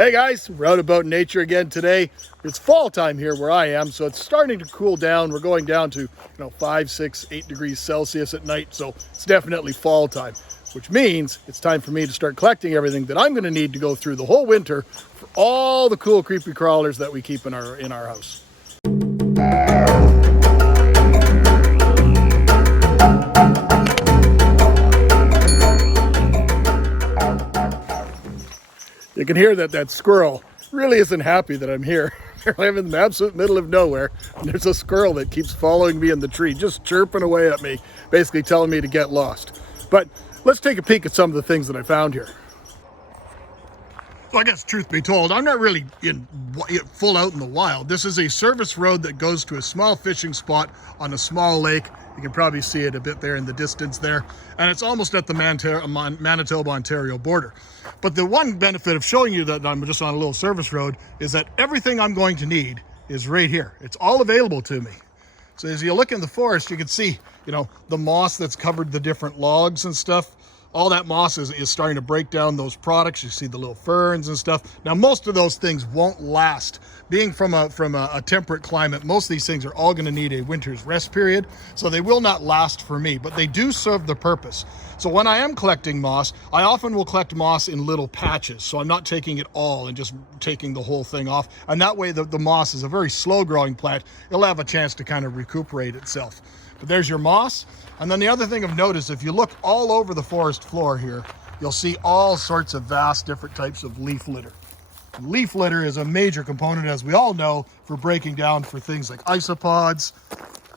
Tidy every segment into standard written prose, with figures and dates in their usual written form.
Hey guys, we're out about nature again today. It's fall time here where I am, so it's starting to cool down. We're going down to 5, 6, 8 degrees Celsius at night, so it's definitely fall time, which means it's time for me to start collecting everything that I'm going to need to go through the whole winter for all the cool creepy crawlers that we keep in our house. You can hear that squirrel really isn't happy that I'm here. I'm in the absolute middle of nowhere, and there's a squirrel that keeps following me in the tree, just chirping away at me, basically telling me to get lost. But let's take a peek at some of the things that I found here. So I guess, truth be told, I'm not really full out in the wild. This is a service road that goes to a small fishing spot on a small lake. You can probably see it a bit there in the distance there. And it's almost at the Manitoba-Ontario border. But the one benefit of showing you that I'm just on a little service road is that everything I'm going to need is right here. It's all available to me. So as you look in the forest, you can see, the moss that's covered the different logs and stuff. All that moss is starting to break down those products. You see the little ferns and stuff. Now, most of those things won't last. Being from a temperate climate, most of these things are all going to need a winter's rest period, so they will not last for me, but they do serve the purpose. So when I am collecting moss, I often will collect moss in little patches, so I'm not taking it all and just taking the whole thing off. And that way, the moss is a very slow-growing plant. It'll have a chance to kind of recuperate itself. But there's your moss. And then the other thing of note is if you look all over the forest floor here, you'll see all sorts of vast different types of leaf litter. And leaf litter is a major component, as we all know, for breaking down for things like isopods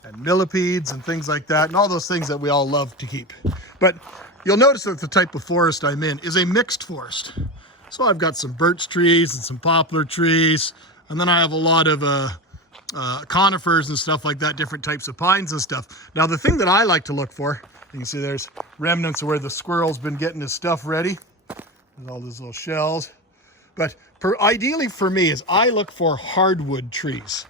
and millipedes and things like that, and all those things that we all love to keep. But you'll notice that the type of forest I'm in is a mixed forest. So I've got some birch trees and some poplar trees, and then I have a lot of conifers and stuff like that, different types of pines and stuff. Now, the thing that I like to look for, you can see there's remnants of where the squirrel's been getting his stuff ready. There's all those little shells. But ideally for me is I look for hardwood trees,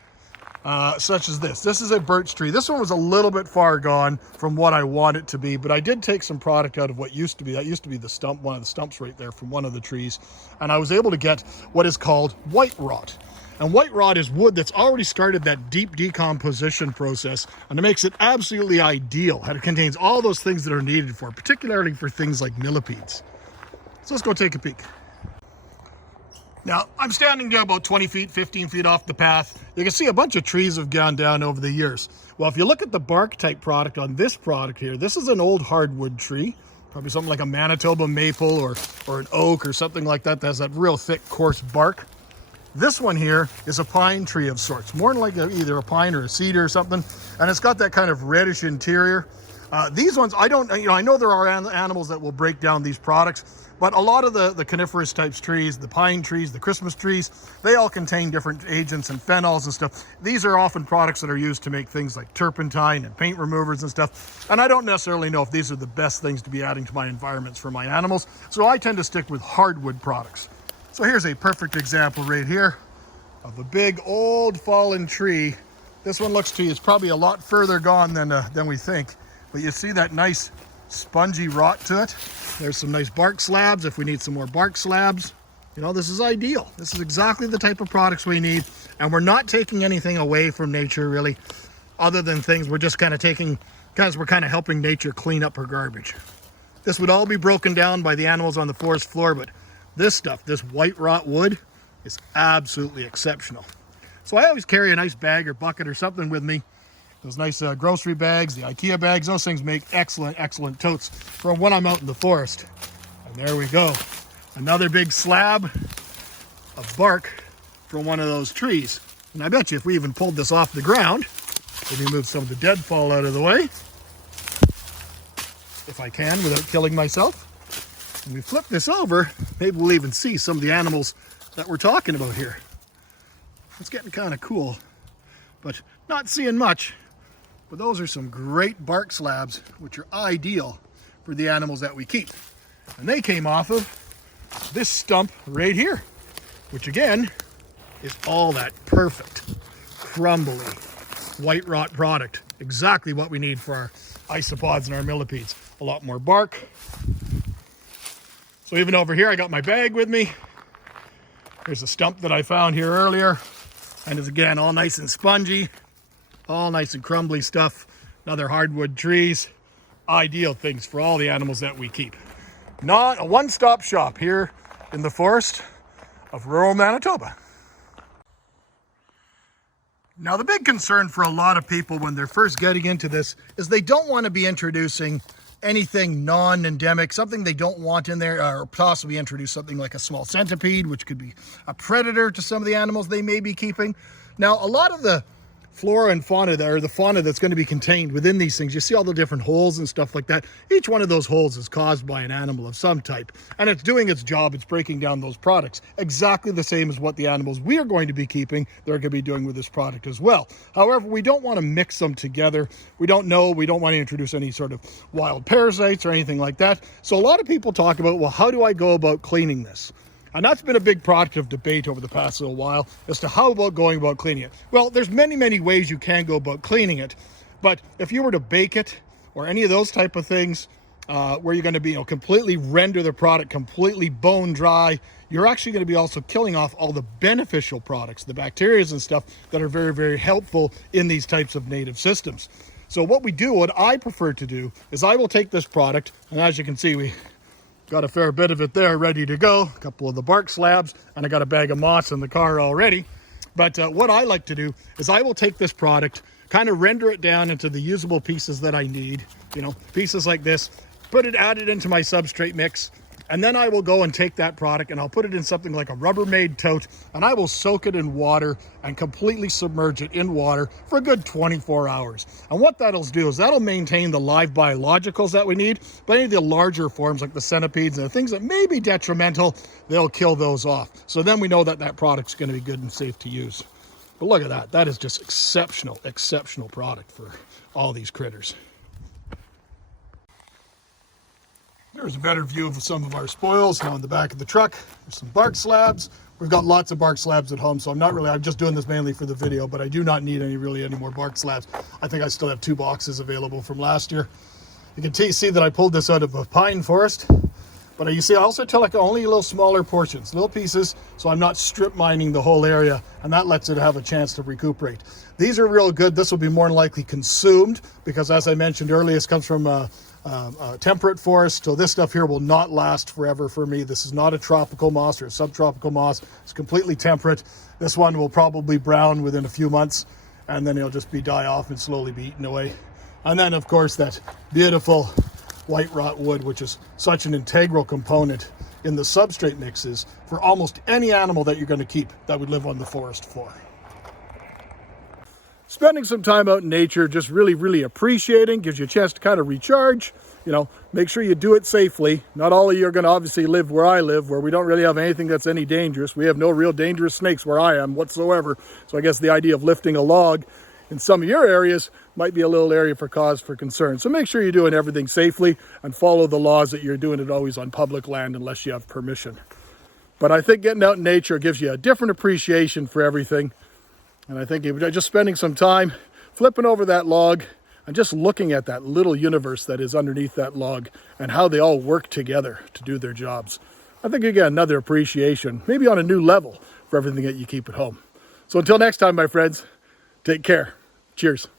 such as this. This is a birch tree. This one was a little bit far gone from what I want it to be, but I did take some product out of what used to be. That used to be the stump, one of the stumps right there from one of the trees. And I was able to get what is called white rot. And white rot is wood that's already started that deep decomposition process, and it makes it absolutely ideal. And it contains all those things that are needed for, particularly for things like millipedes. So let's go take a peek. Now, I'm standing down about 20 feet, 15 feet off the path. You can see a bunch of trees have gone down over the years. Well, if you look at the bark type product on this product here, this is an old hardwood tree, probably something like a Manitoba maple or an oak or something like that has that real thick, coarse bark. This one here is a pine tree of sorts, more like either a pine or a cedar or something, and it's got that kind of reddish interior. These ones, I know there are animals that will break down these products, but a lot of the coniferous types trees, the pine trees, the Christmas trees, they all contain different agents and phenols and stuff. These are often products that are used to make things like turpentine and paint removers and stuff, and I don't necessarily know if these are the best things to be adding to my environments for my animals, so I tend to stick with hardwood products. So here's a perfect example right here of a big old fallen tree. This one looks to you, it's probably a lot further gone than we think, but you see that nice spongy rot to it. There's some nice bark slabs if we need some more bark slabs. This is ideal. This is exactly the type of products we need, and we're not taking anything away from nature really, other than things we're just kind of taking, because we're kind of helping nature clean up her garbage. This would all be broken down by the animals on the forest floor, but this stuff, this white rot wood, is absolutely exceptional. So I always carry a nice bag or bucket or something with me. Those nice grocery bags, the IKEA bags, those things make excellent, excellent totes for when I'm out in the forest. And there we go. Another big slab of bark from one of those trees. And I bet you if we even pulled this off the ground, let me move some of the deadfall out of the way, if I can without killing myself. When we flip this over, maybe we'll even see some of the animals that we're talking about here. It's getting kind of cool, but not seeing much. But those are some great bark slabs, which are ideal for the animals that we keep. And they came off of this stump right here, which again is all that perfect, crumbly, white rot product. Exactly what we need for our isopods and our millipedes. A lot more bark. So even over here, I got my bag with me. Here's a stump that I found here earlier. And it's again all nice and spongy, all nice and crumbly stuff. Another hardwood trees. Ideal things for all the animals that we keep. Not a one-stop shop here in the forest of rural Manitoba. Now, the big concern for a lot of people when they're first getting into this is they don't want to be introducing anything non-endemic, something they don't want in there, or possibly introduce something like a small centipede, which could be a predator to some of the animals they may be keeping. Now, a lot of the flora and fauna, or the fauna that's going to be contained within these things, you see all the different holes and stuff like that. Each one of those holes is caused by an animal of some type, and it's doing its job. It's breaking down those products exactly the same as what the animals we are going to be keeping, they're going to be doing with this product as well. However, we don't want to mix them together. We don't want to introduce any sort of wild parasites or anything like that. So a lot of people talk about, well, how do I go about cleaning this? And that's been a big product of debate over the past little while as to how about going about cleaning it. Well, there's many ways you can go about cleaning it, but if you were to bake it or any of those type of things, where you're going to be, completely render the product completely bone dry, you're actually going to be also killing off all the beneficial products, the bacteria and stuff that are very helpful in these types of native systems. So what I prefer to do is I will take this product, and as you can see, we got a fair bit of it there ready to go, a couple of the bark slabs, and I got a bag of moss in the car already. But what I like to do is I will take this product, kind of render it down into the usable pieces that I need, pieces like this, add it into my substrate mix, and then I will go and take that product and I'll put it in something like a Rubbermaid tote, and I will soak it in water and completely submerge it in water for a good 24 hours. And what that'll do is that'll maintain the live biologicals that we need, but any of the larger forms like the centipedes and the things that may be detrimental, they'll kill those off. So then we know that that product's going to be good and safe to use. But look at that. That is just exceptional product for all these critters. There's a better view of some of our spoils now in the back of the truck. There's some bark slabs. We've got lots of bark slabs at home, so I'm just doing this mainly for the video, but I do not need any more bark slabs. I think I still have 2 boxes available from last year. You can see that I pulled this out of a pine forest, but you see I also took only little smaller portions, little pieces, so I'm not strip mining the whole area, and that lets it have a chance to recuperate. These are real good. This will be more than likely consumed because, as I mentioned earlier, this comes from temperate forest, so this stuff here will not last forever for me. This is not a tropical moss or a subtropical moss. It's completely temperate. This one will probably brown within a few months, and then it'll just die off and slowly be eaten away. And then, of course, that beautiful white rot wood, which is such an integral component in the substrate mixes for almost any animal that you're going to keep that would live on the forest floor. Spending some time out in nature, just really appreciating, gives you a chance to kind of recharge. Make sure you do it safely. Not all of you are going to obviously live where I live, where we don't really have anything that's any dangerous. We have no real dangerous snakes where I am whatsoever. So I guess the idea of lifting a log in some of your areas might be a little area for cause for concern. So make sure you're doing everything safely and follow the laws that you're doing it always on public land unless you have permission. But I think getting out in nature gives you a different appreciation for everything. And I think just spending some time flipping over that log and just looking at that little universe that is underneath that log and how they all work together to do their jobs, I think you get another appreciation, maybe on a new level, for everything that you keep at home. So until next time, my friends, take care. Cheers.